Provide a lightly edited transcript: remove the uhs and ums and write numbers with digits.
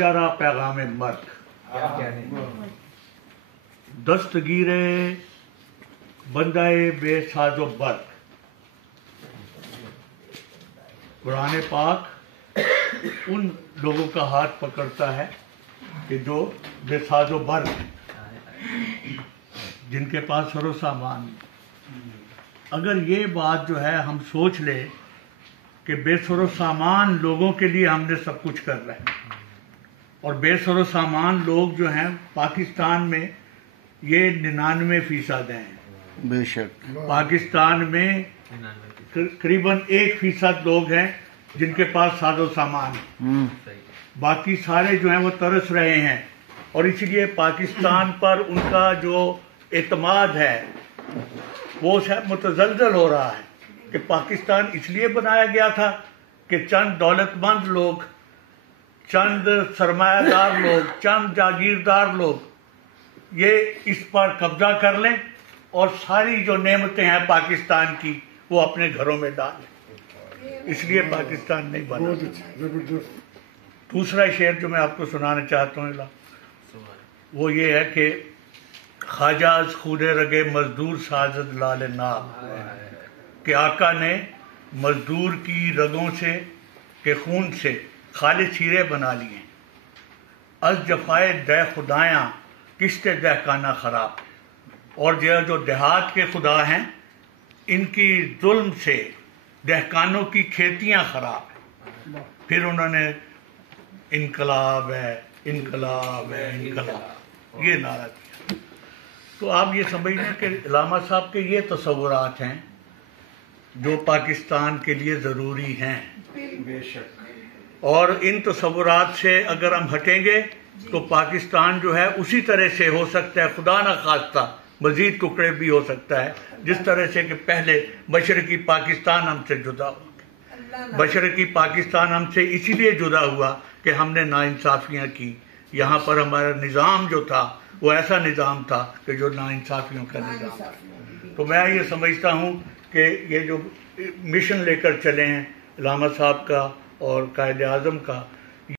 خواجہ را پیغام مرگ، دستگیر بندہ بے ساز و برگ۔ قرآن پاک ان لوگوں کا ہاتھ پکڑتا ہے کہ جو بے ساز و برگ ہیں، جن کے پاس سر و سامان۔ اگر یہ بات جو ہے ہم سوچ لیں کہ بے سر و سامان لوگوں کے لیے ہم نے سب کچھ کر رہے ہیں، اور بے سر و سامان لوگ جو ہیں پاکستان میں یہ 99% ہیں۔ بے شک پاکستان میں قریباً 1% لوگ ہیں جن کے پاس ساز و سامان ہے، باقی سارے جو ہیں وہ ترس رہے ہیں، اور اس لیے پاکستان پر ان کا جو اعتماد ہے وہ شاید متزلزل ہو رہا ہے کہ پاکستان اس لیے بنایا گیا تھا کہ چند دولت مند لوگ، چند سرمایہ دار لوگ، چند جاگیردار لوگ یہ اس پر قبضہ کر لیں اور ساری جو نعمتیں ہیں پاکستان کی وہ اپنے گھروں میں ڈالیں، اس لیے پاکستان نہیں بنا۔ دوسرا شعر جو میں آپ کو سنانا چاہتا ہوں وہ یہ ہے کہ خواجہ از خود رگے مزدور سازد لال ناب، کہ آقا نے مزدور کی رگوں سے کے خون سے خالص ہیرے بنا لیے۔ از جفائے دہ خدایاں کشت دہقانہ خراب، اور جو دیہات کے خدا ہیں ان کی ظلم سے دہقانوں کی کھیتیاں خراب ہیں۔ پھر انہوں نے انقلاب ہے، انقلاب ہے، انقلاب یہ نعرہ دیا۔ تو آپ یہ سمجھیں کہ علامہ صاحب کے یہ تصورات ہیں جو پاکستان کے لیے ضروری ہیں، بے شک اور ان تصورات سے اگر ہم ہٹیں گے تو پاکستان جو ہے اسی طرح سے ہو سکتا ہے، خدا نہ خواستہ مزید ٹکڑے بھی ہو سکتا ہے، جس طرح سے کہ پہلے مشرقی پاکستان ہم سے جدا ہو گیا۔ مشرقی پاکستان ہم سے اسی لیے جدا ہوا کہ ہم نے ناانصافیاں کی، یہاں پر ہمارا نظام جو تھا وہ ایسا نظام تھا کہ جو ناانصافیوں کا نظام تھا۔ تو میں یہ سمجھتا ہوں کہ یہ جو مشن لے کر چلے ہیں علامہ صاحب کا اور قائد اعظم کا،